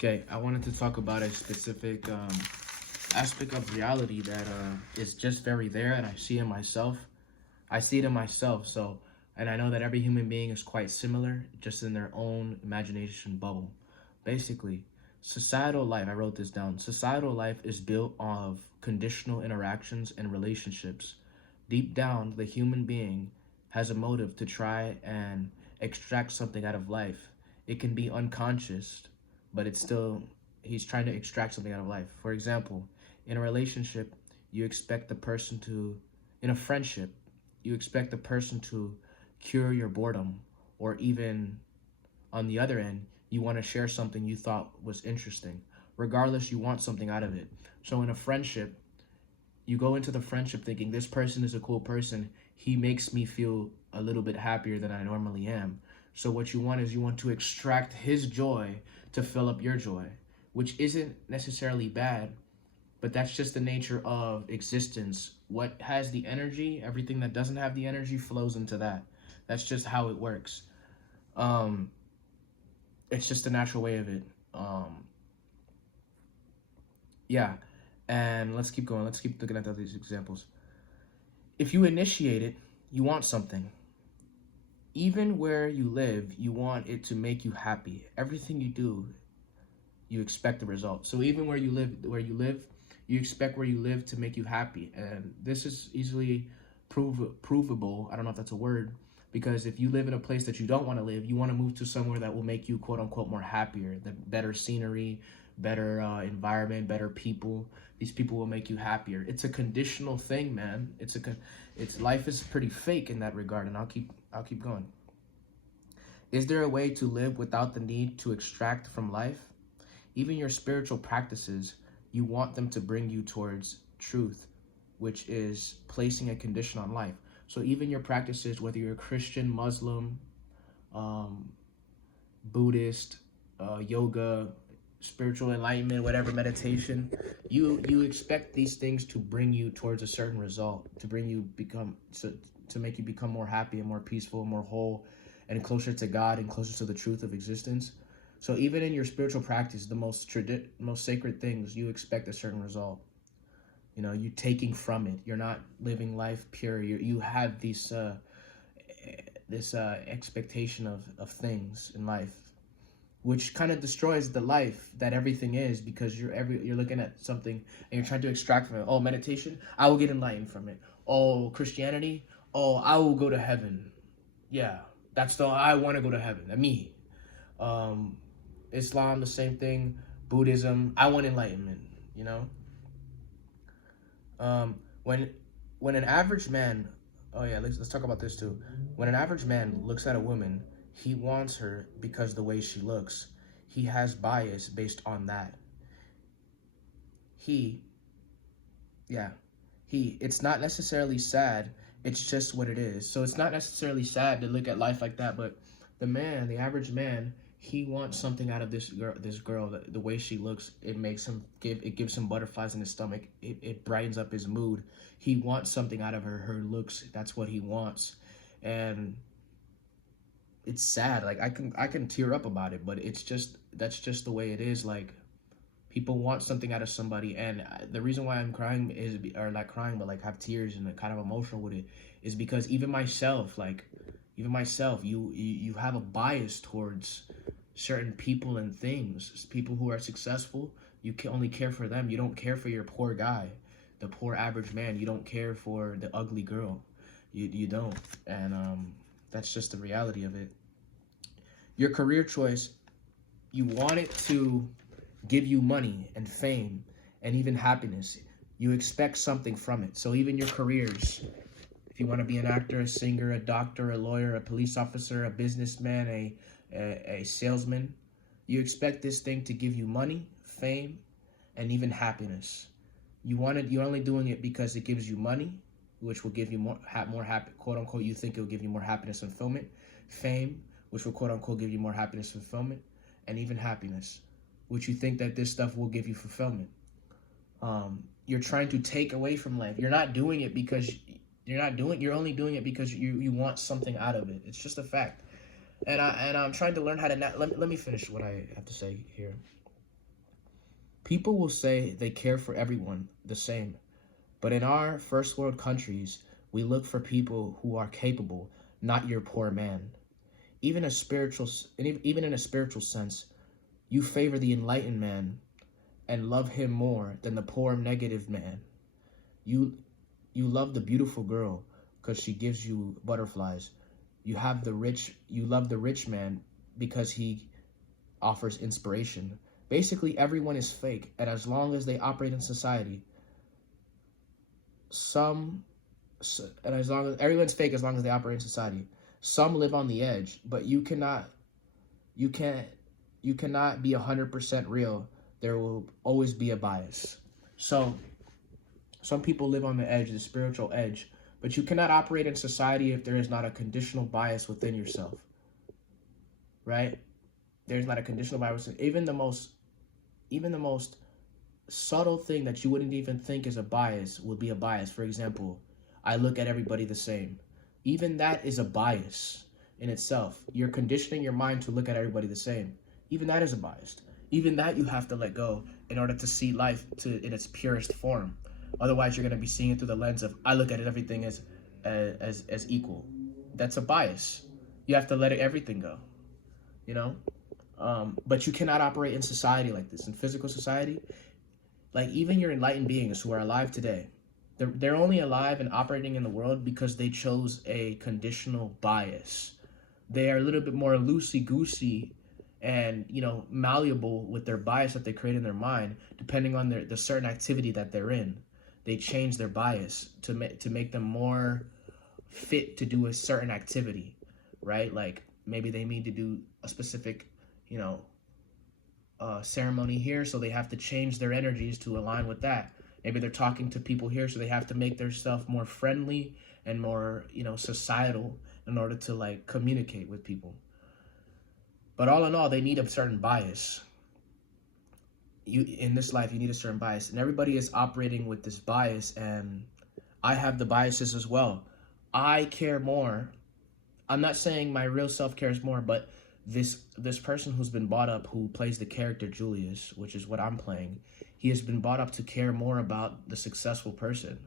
Okay, I wanted to talk about a specific aspect of reality that is just very there, and I see in myself. I see it in myself. So, and I know that every human being is quite similar, just in their own imagination bubble. Basically, societal life. I wrote this down. Societal life is built of conditional interactions and relationships. Deep down, the human being has a motive to try and extract something out of life. It can be unconscious, but it's still, he's trying to extract something out of life. For example, in a relationship, you expect the person to, in a friendship, you expect the person to cure your boredom, or even on the other end, you want to share something you thought was interesting. Regardless, you want something out of it. So in a friendship, you go into the friendship thinking this person is a cool person. He makes me feel a little bit happier than I normally am. So what you want is you want to extract his joy to fill up your joy, which isn't necessarily bad, but that's just the nature of existence. What has the energy, everything that doesn't have the energy flows into that. That's just how it works. Um, it's just the natural way of it. Yeah, and let's keep going. Let's keep looking at these examples. If you initiate it, you want something. Even where you live, you want it to make you happy. Everything you do, you expect the result. So even where you live, you expect where you live to make you happy. And this is easily provable. I don't know if that's a word, because if you live in a place that you don't want to live, you want to move to somewhere that will make you quote unquote more happier. The better scenery, better environment, better people. These people will make you happier. It's a conditional thing, man. It's life is pretty fake in that regard, and I'll keep going. Is there a way to live without the need to extract from life? Even your spiritual practices, you want them to bring you towards truth, which is placing a condition on life. So even your practices, whether you're a Christian, Muslim, um, Buddhist, yoga, spiritual enlightenment, whatever, meditation, you expect these things to bring you towards a certain result, to bring you become to make you become more happy and more peaceful and more whole and closer to God and closer to the truth of existence. So even in your spiritual practice, the most sacred things, you expect a certain result. You know, you taking from it. You're not living life pure. You have this expectation of things in life, which kind of destroys the life that everything is, because you're looking at something and you're trying to extract from it. Oh, meditation, I will get enlightened from it. Oh, Christianity, oh, I will go to heaven. Yeah, I want to go to heaven. Me. Um, Islam, the same thing. Buddhism, I want enlightenment. You know, um, when when an average man, oh yeah, let's talk about this too. When an average man looks at a woman, he wants her because the way she looks. He has bias based on that. He, yeah, it's not necessarily sad. It's just what it is. So it's not necessarily sad to look at life like that, but the average man, he wants something out of this girl. The way she looks, it gives him butterflies in his stomach. It brightens up his mood. He wants something out of her looks. That's what he wants. And it's sad. Like I can tear up about it, but that's just the way it is. Like, people want something out of somebody, and the reason why I'm crying or not crying, but like have tears and kind of emotional with it, is because even myself, you have a bias towards certain people and things. People who are successful, you can only care for them. You don't care for your poor guy, the poor average man. You don't care for the ugly girl. You don't, and that's just the reality of it. Your career choice, you want it to give you money and fame and even happiness. You expect something from it. So even your careers, if you want to be an actor, a singer, a doctor, a lawyer, a police officer, a businessman, a salesman, you expect this thing to give you money, fame, and even happiness. You're only doing it because it gives you money, which will give you more happy, quote unquote. You think it will give you more happiness and fulfillment, fame, which will quote unquote give you more happiness and fulfillment, and even happiness, which you think that this stuff will give you fulfillment. You're trying to take away from life. You're not doing it because you're only doing it because you want something out of it. It's just a fact. And I'm trying to learn how to let me finish what I have to say here. People will say they care for everyone the same, but in our first world countries, we look for people who are capable, not your poor man. Even a spiritual, even in a spiritual sense, you favor the enlightened man and love him more than the poor negative man. You you love the beautiful girl because she gives you butterflies. You love the rich man because he offers inspiration. Basically, everyone is fake, and as long as they operate in society, some and as long as everyone's fake, as long as they operate in society, some live on the edge. But you can't, you cannot be 100% real. There will always be a bias. So some people live on the edge, the spiritual edge, but you cannot operate in society if there is not a conditional bias within yourself, right? There's not a conditional bias. Even the most subtle thing that you wouldn't even think is a bias would be a bias. For example, I look at everybody the same. Even that is a bias in itself. You're conditioning your mind to look at everybody the same. Even that is a bias. Even that you have to let go in order to see life in its purest form. Otherwise, you're going to be seeing it through the lens of I look at everything as equal. That's a bias. You have to let everything go. You know, but you cannot operate in society like this. In physical society, like even your enlightened beings who are alive today, they're only alive and operating in the world because they chose a conditional bias. They are a little bit more loosey goosey and malleable with their bias that they create in their mind, depending on the certain activity that they're in. They change their bias to make them more fit to do a certain activity, right? Like maybe they need to do a specific, ceremony here, so they have to change their energies to align with that. Maybe they're talking to people here, so they have to make their stuff more friendly and more, societal in order to like communicate with people. But all in all, they need a certain bias. In this life, you need a certain bias, and everybody is operating with this bias, and I have the biases as well. I care more. I'm not saying my real self cares more, but this person who's been brought up, who plays the character Julius, which is what I'm playing, he has been brought up to care more about the successful person,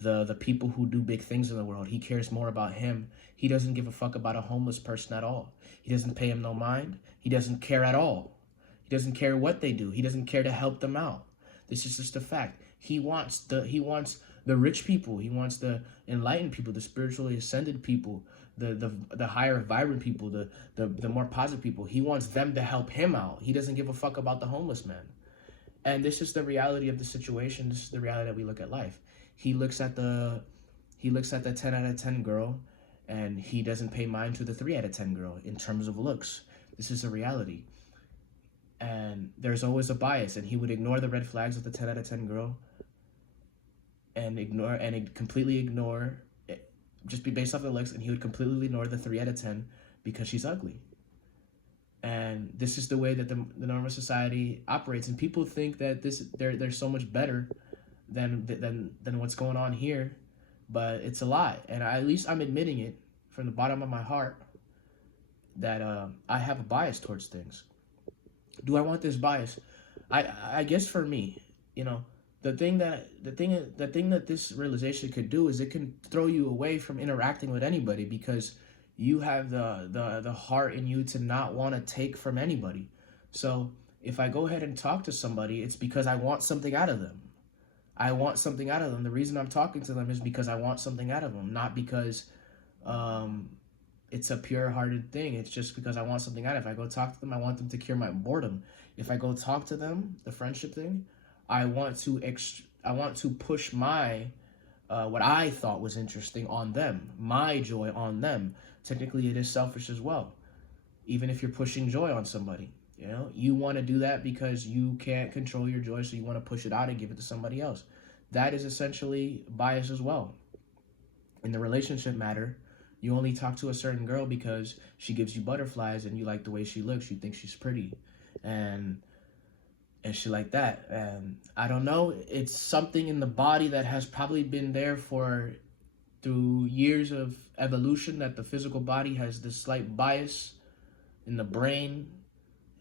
the people who do big things in the world. He cares more about him. He doesn't give a fuck about a homeless person at all. He doesn't pay him no mind. He doesn't care at all. He doesn't care what they do. He doesn't care to help them out. This is just a fact. He wants the rich people. He wants the enlightened people, the spiritually ascended people, the higher vibrant people, the more positive people. He wants them to help him out. He doesn't give a fuck about the homeless man. And this is the reality of the situation. This is the reality that we look at life. He looks at the 10 out of 10 girl, and he doesn't pay mind to the 3 out of 10 girl in terms of looks. This is a reality. And there's always a bias, and he would ignore the red flags of the 10 out of 10 girl and completely ignore it, just be based off the looks, and he would completely ignore the 3 out of 10 because she's ugly. And this is the way that the normal society operates, and people think that they're so much better than what's going on here, but it's a lie. And at least I'm admitting it from the bottom of my heart that I have a bias towards things. Do I want this bias? I guess for me, the thing that this realization could do is it can throw you away from interacting with anybody, because you have the heart in you to not want to take from anybody. So if I go ahead and talk to somebody, it's because I want something out of them. I want something out of them. The reason I'm talking to them is because I want something out of them, not because it's a pure-hearted thing. It's just because I want something out of it. If I go talk to them, I want them to cure my boredom. If I go talk to them, the friendship thing, I want to push my what I thought was interesting on them, my joy on them. Technically, it is selfish as well. Even if you're pushing joy on somebody, you want to do that because you can't control your joy, so you want to push it out and give it to somebody else. That is essentially bias as well. In the relationship matter, you only talk to a certain girl because she gives you butterflies and you like the way she looks. You think she's pretty, and shit like that. And I don't know, it's something in the body that has probably been there through years of evolution, that the physical body has this slight bias in the brain,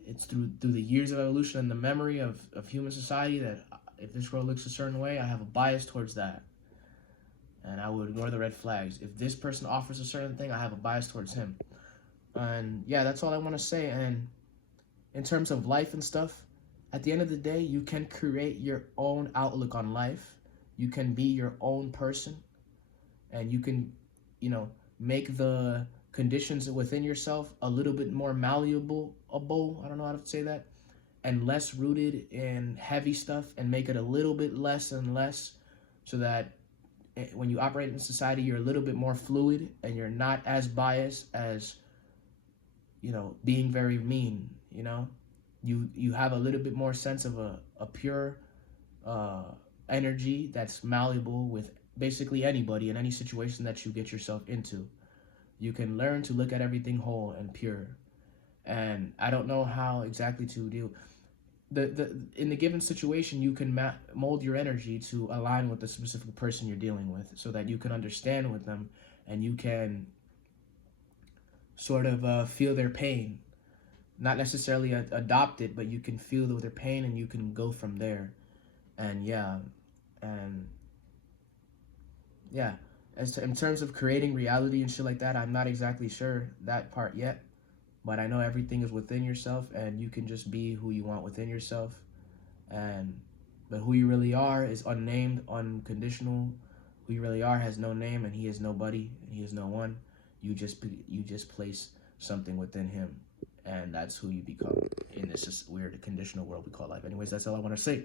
it's through the years of evolution and the memory of human society that if this world looks a certain way, I have a bias towards that. And I would ignore the red flags. If this person offers a certain thing, I have a bias towards him. And yeah, that's all I want to say. And in terms of life and stuff, at the end of the day, you can create your own outlook on life. You can be your own person, and you can, make the conditions within yourself a little bit more malleable. I don't know how to say that, and less rooted in heavy stuff, and make it a little bit less and less, so that when you operate in society, you're a little bit more fluid and you're not as biased as, being very mean. You have a little bit more sense of a pure energy that's malleable with basically anybody in any situation that you get yourself into. You can learn to look at everything whole and pure. And I don't know how exactly to deal. In the given situation, you can mold your energy to align with the specific person you're dealing with, so that you can understand with them, and you can sort of feel their pain. Not necessarily adopt it, but you can feel their pain, and you can go from there. And yeah, and yeah, in terms of creating reality and shit like that, I'm not exactly sure that part yet. But I know everything is within yourself, and you can just be who you want within yourself. But who you really are is unnamed, unconditional. Who you really are has no name, and he is nobody, and he is no one. You just place something within him, and that's who you become in this just weird conditional world we call life. Anyways, that's all I want to say.